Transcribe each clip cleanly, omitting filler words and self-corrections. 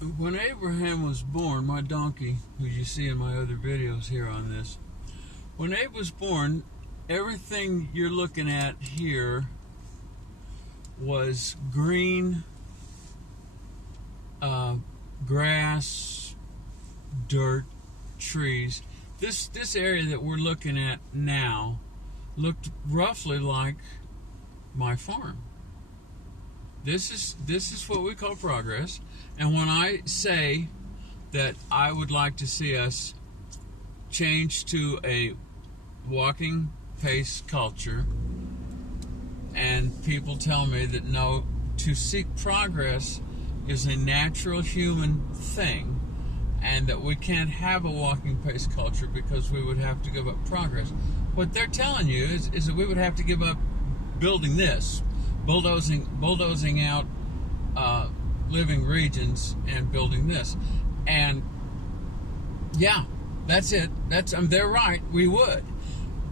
When Abraham was born, my donkey, who you see in my other videos here on this, when Abe was born, everything you're looking at here was green, grass, dirt, trees. This area that we're looking at now looked roughly like my farm. This is what we call progress. And when I say that I would like to see us change to a walking pace culture, and people tell me that no, to seek progress is a natural human thing, and that we can't have a walking pace culture because we would have to give up progress. What they're telling you is that we would have to give up building this, bulldozing out living regions and building this. And yeah, that's it. They're right. We would.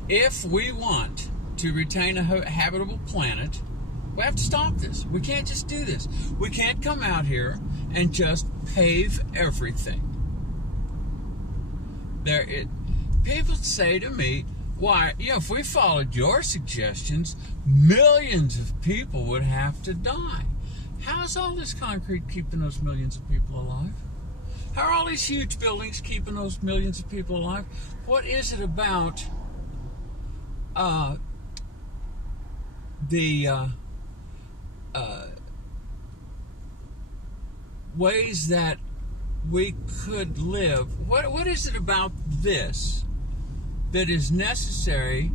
If we want to retain a habitable planet, we have to stop this. We can't just do this. We can't come out here and just pave everything. People say to me, why, if we followed your suggestions, millions of people would have to die. How's all this concrete keeping those millions of people alive? How are all these huge buildings keeping those millions of people alive? What is it about the ways that we could live? What is it about this that is necessary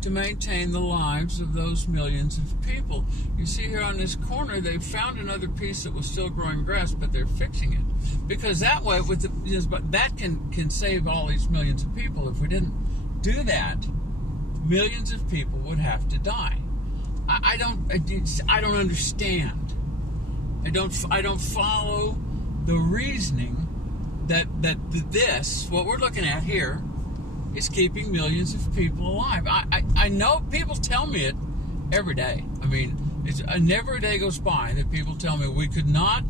to maintain the lives of those millions of people? You see here on this corner, they found another piece that was still growing grass, but they're fixing it because that way, that can save all these millions of people. If we didn't do that, millions of people would have to die. I don't understand. I don't follow the reasoning that this, what we're looking at here, is keeping millions of people alive. I know people tell me it every day. I mean, never a day goes by that people tell me we could not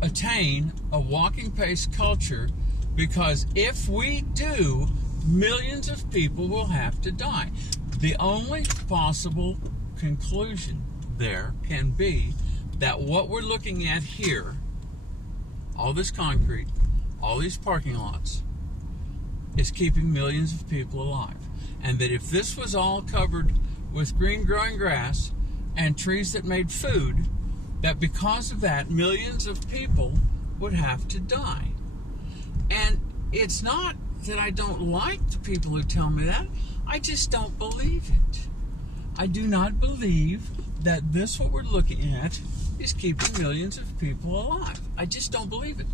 attain a walking pace culture because if we do, millions of people will have to die. The only possible conclusion there can be that what we're looking at here, all this concrete, all these parking lots, is keeping millions of people alive. And that if this was all covered with green growing grass and trees that made food, that because of that, millions of people would have to die. And it's not that I don't like the people who tell me that. I just don't believe it. I do not believe that this, what we're looking at, is keeping millions of people alive. I just don't believe it.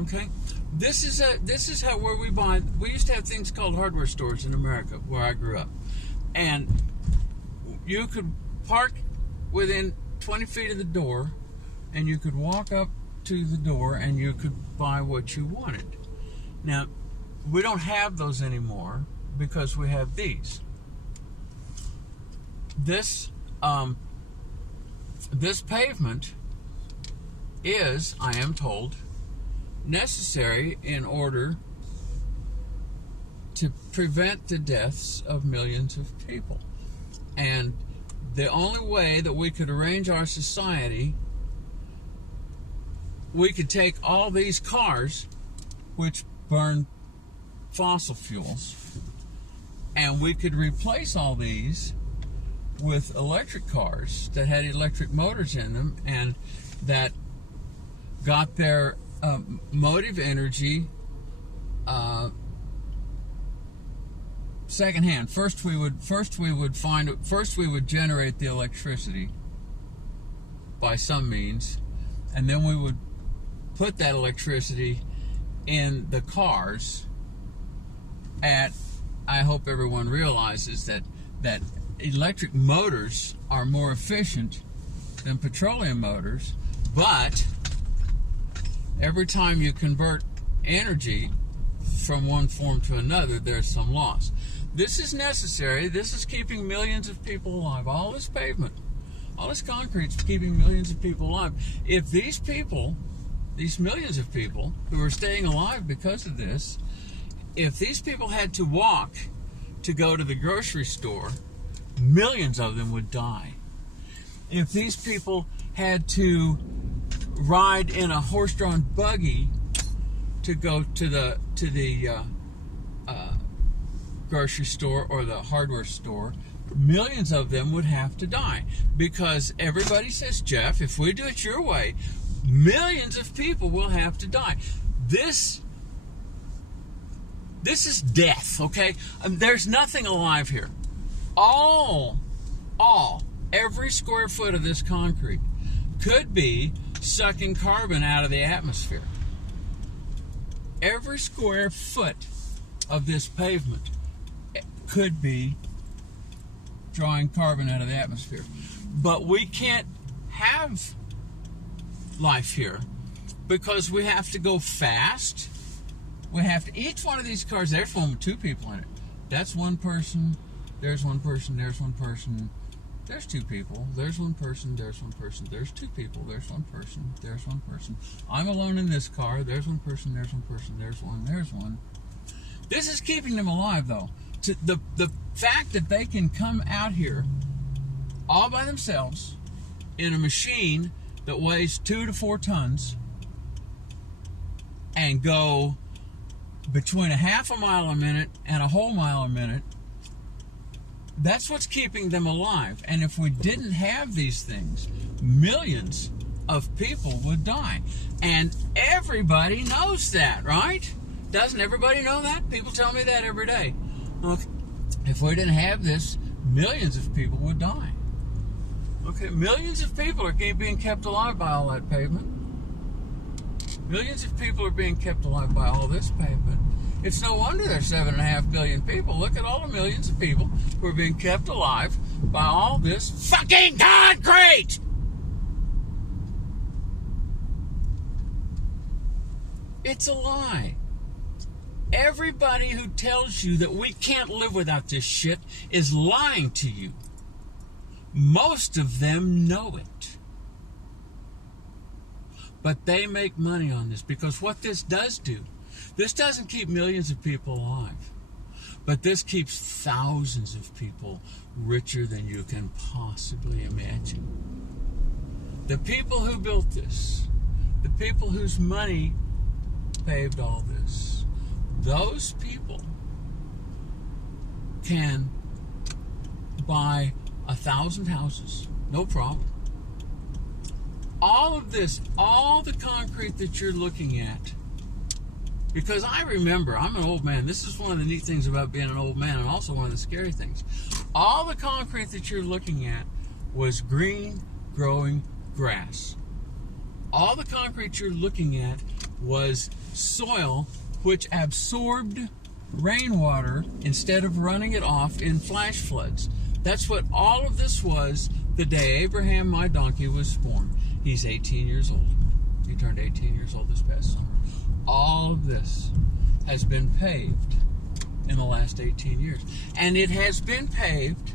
Okay? This is how where we buy. We used to have things called hardware stores in America where I grew up. And you could park within 20 feet of the door, and you could walk up to the door and you could buy what you wanted. Now, we don't have those anymore because we have these. This pavement is, I am told, necessary in order to prevent the deaths of millions of people. And the only way that we could arrange our society, we could take all these cars which burn fossil fuels, and we could replace all these with electric cars that had electric motors in them and that got their motive energy secondhand. First we would generate the electricity by some means, and then we would put that electricity in the cars at, I hope everyone realizes that electric motors are more efficient than petroleum motors, but every time you convert energy from one form to another, there's some loss. This is necessary. This is keeping millions of people alive. All this pavement, All this concrete's keeping millions of people alive. If these people, these millions of people who are staying alive because of this, if these people had to walk to go to the grocery store, millions of them would die. If these people had to ride in a horse-drawn buggy to go to the grocery store or the hardware store, millions of them would have to die. Because everybody says, Jeff, if we do it your way, millions of people will have to die. This is death, okay? There's nothing alive here. Every square foot of this concrete could be sucking carbon out of the atmosphere. Every square foot of this pavement could be drawing carbon out of the atmosphere. But we can't have life here because we have to go fast. We have to, each one of these cars, there's one with 2 people in it. That's one person, there's one person, there's one person, there's 2 people, there's one person, there's one person, there's 2 people, there's one person, there's one person. I'm alone in this car, there's one person, there's one person, there's one, there's one. This is keeping them alive though. The fact that they can come out here all by themselves in a machine that weighs 2 to 4 tons and go between a half a mile a minute and a whole mile a minute, that's what's keeping them alive. And if we didn't have these things, millions of people would die. And everybody knows that, right? Doesn't everybody know that? People tell me that every day. Okay. If we didn't have this, millions of people would die. Okay, millions of people are being kept alive by all that pavement. Millions of people are being kept alive by all this pavement. It's no wonder there's 7.5 billion people. Look at all the millions of people who are being kept alive by all this fucking concrete! It's a lie. Everybody who tells you that we can't live without this shit is lying to you. Most of them know it. But they make money on this because what this does do, this doesn't keep millions of people alive, but this keeps thousands of people richer than you can possibly imagine. The people who built this, the people whose money paved all this, those people can buy 1,000 houses, no problem. All of this, all the concrete that you're looking at, because I remember, I'm an old man. This is one of the neat things about being an old man, and also one of the scary things. All the concrete that you're looking at was green, growing grass. All the concrete you're looking at was soil which absorbed rainwater instead of running it off in flash floods. That's what all of this was the day Abraham, my donkey, was born. He's 18 years old. He turned 18 years old this past summer. All of this has been paved in the last 18 years. And it has been paved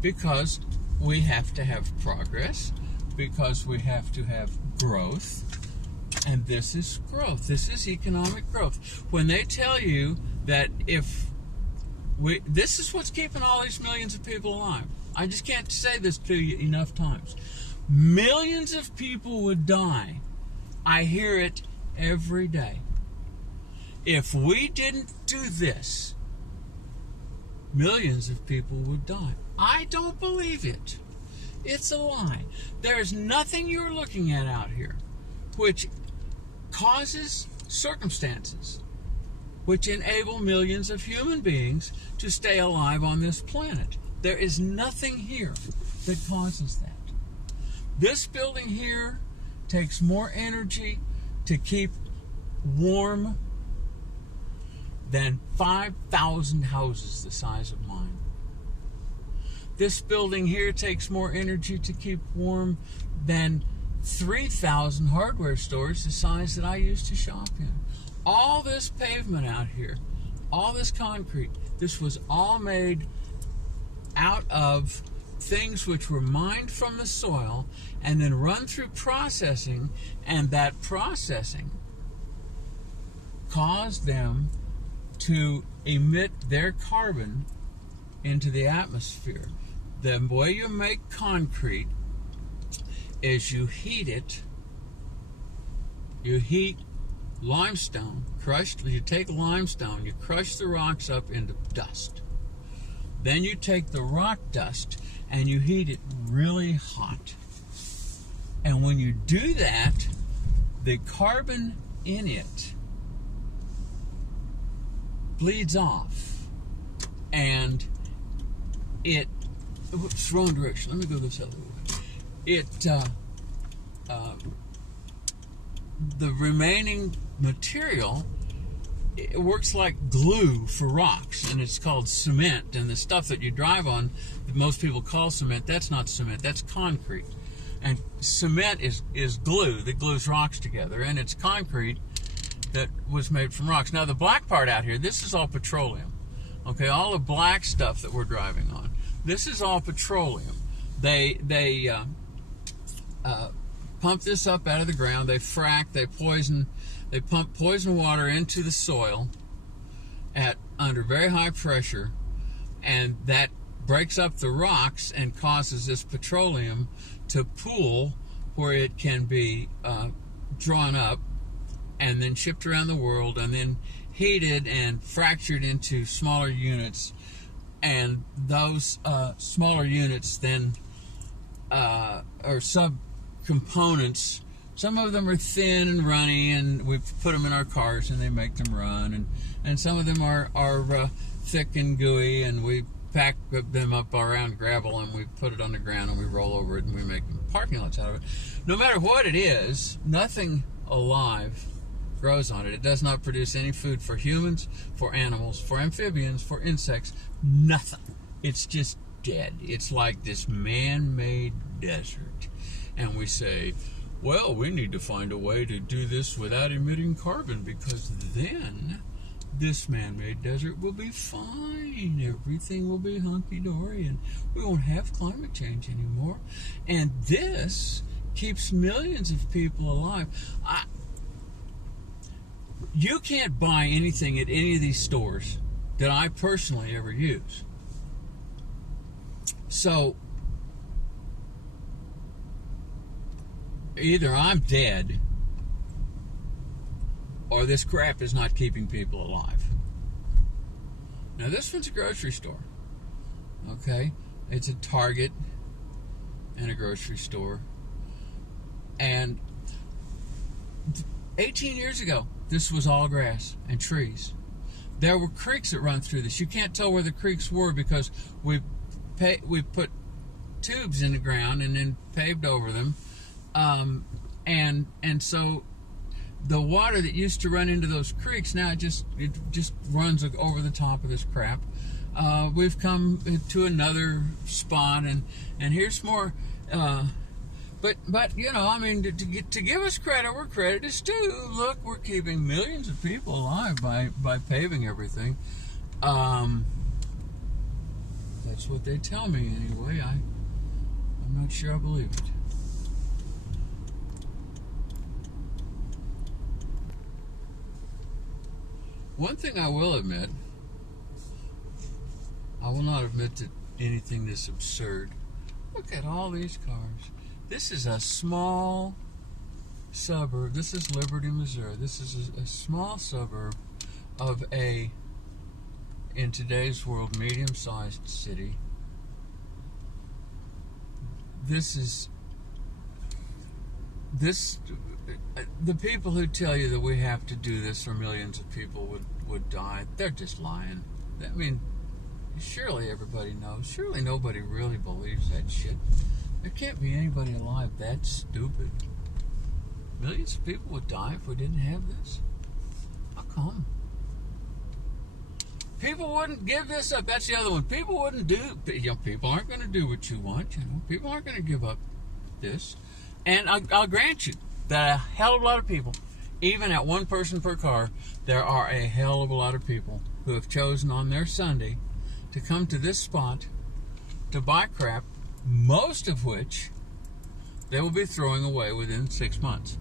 because we have to have progress, because we have to have growth. And this is growth. This is economic growth. When they tell you that this is what's keeping all these millions of people alive. I just can't say this to you enough times. Millions of people would die. I hear it every day. If we didn't do this, millions of people would die. I don't believe it. It's a lie. There's nothing you're looking at out here which causes circumstances which enable millions of human beings to stay alive on this planet. There is nothing here that causes that. This building here takes more energy to keep warm than 5,000 houses the size of mine. This building here takes more energy to keep warm than 3,000 hardware stores the size that I used to shop in. All this pavement out here, all this concrete, this was all made out of things which were mined from the soil and then run through processing, and that processing caused them to emit their carbon into the atmosphere. The way you make concrete is you heat it. You heat limestone, you take limestone, you crush the rocks up into dust. Then you take the rock dust and you heat it really hot. And when you do that, the carbon in it bleeds off. And it's wrong direction. Let me go this other way. The remaining material, it works like glue for rocks, and it's called cement. And the stuff that you drive on, that most people call cement, that's not cement, that's concrete. And cement is glue that glues rocks together, and it's concrete that was made from rocks. Now the black part out here, this is all petroleum. Okay, all the black stuff that we're driving on, this is all petroleum. They pump this up out of the ground, they frack, they pump poison water into the soil under very high pressure, and that breaks up the rocks and causes this petroleum to pool where it can be drawn up and then shipped around the world and then heated and fractured into smaller units, and those smaller units then are subcomponents. Some of them are thin and runny, and we put them in our cars and they make them run, and some of them are thick and gooey, and we pack them up around gravel and we put it on the ground and we roll over it and we make parking lots out of it. No matter what it is, nothing alive grows on it. It does not produce any food for humans, for animals, for amphibians, for insects, nothing. It's just dead. It's like this man-made desert. And we say, well, we need to find a way to do this without emitting carbon, because then this man-made desert will be fine. Everything will be hunky-dory, and we won't have climate change anymore. And this keeps millions of people alive. You can't buy anything at any of these stores that I personally ever use. So either I'm dead or this crap is not keeping people alive. Now this one's a grocery store. Okay? It's a Target and a grocery store. And 18 years ago, this was all grass and trees. There were creeks that run through this. You can't tell where the creeks were because we put tubes in the ground and then paved over them. And so the water that used to run into those creeks, now it just runs over the top of this crap. We've come to another spot, and here's more. But you know, I mean, to give us credit where credit is due. Look, we're keeping millions of people alive by paving everything. That's what they tell me anyway. I'm not sure I believe it. One thing I will admit, I will not admit to anything this absurd. Look at all these cars. This is a small suburb. This is Liberty, Missouri. This is a small suburb of in today's world, medium-sized city. The people who tell you that we have to do this or millions of people would die, they're just lying. I mean, surely everybody knows. Surely nobody really believes that shit. There can't be anybody alive that stupid. Millions of people would die if we didn't have this? How come? People wouldn't give this up. That's the other one. People wouldn't do. People aren't going to do what you want. People aren't going to give up this. And I'll grant you that a hell of a lot of people, even at one person per car, there are a hell of a lot of people who have chosen on their Sunday to come to this spot to buy crap most of which they will be throwing away within 6 months.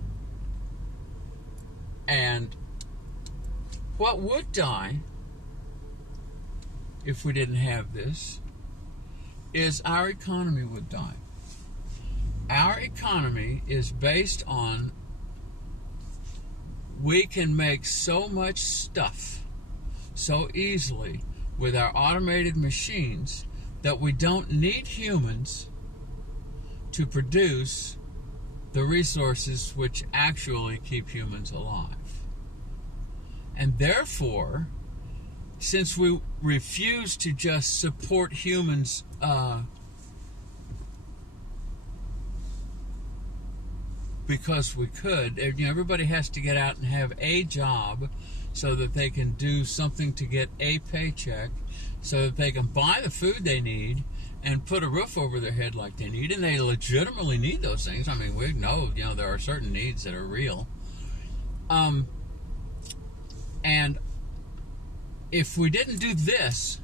And what would die if we didn't have this is our economy would die. Our economy is based on we can make so much stuff so easily with our automated machines that we don't need humans to produce the resources which actually keep humans alive. And therefore, since we refuse to just support humans because we could, everybody has to get out and have a job so that they can do something to get a paycheck, so that they can buy the food they need and put a roof over their head like they need, and they legitimately need those things. I mean, we know, there are certain needs that are real. And if we didn't do this,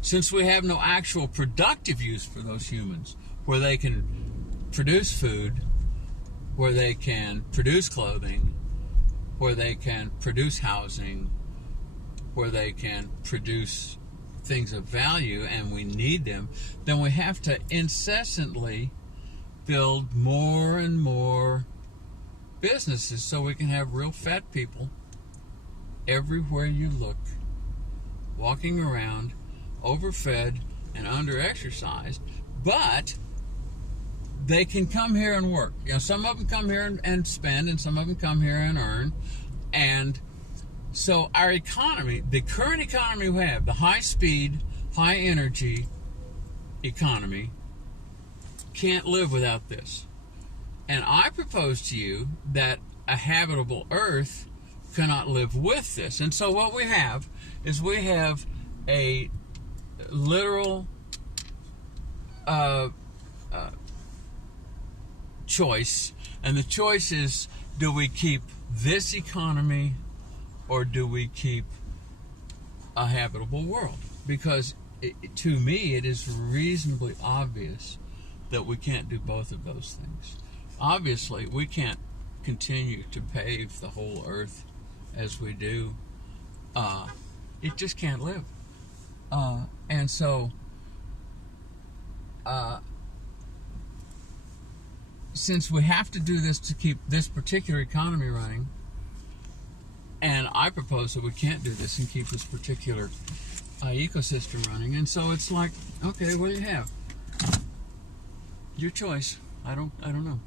since we have no actual productive use for those humans, where they can produce food, where they can produce clothing, where they can produce housing, where they can produce things of value, and we need them, then we have to incessantly build more and more businesses so we can have real fat people everywhere you look, walking around, overfed and under-exercised, but they can come here and work. Some of them come here and spend, and some of them come here and earn. And so our economy, the current economy we have, the high-speed, high-energy economy, can't live without this. And I propose to you that a habitable Earth cannot live with this. And so what we have is we have a literal choice, and the choice is, do we keep this economy or do we keep a habitable world? Because to me it is reasonably obvious that we can't do both of those things. Obviously we can't continue to pave the whole earth as we do. It just can't live. And so since we have to do this to keep this particular economy running, and I propose that we can't do this and keep this particular ecosystem running, and so it's like, okay, what do you have? Your choice. I don't know.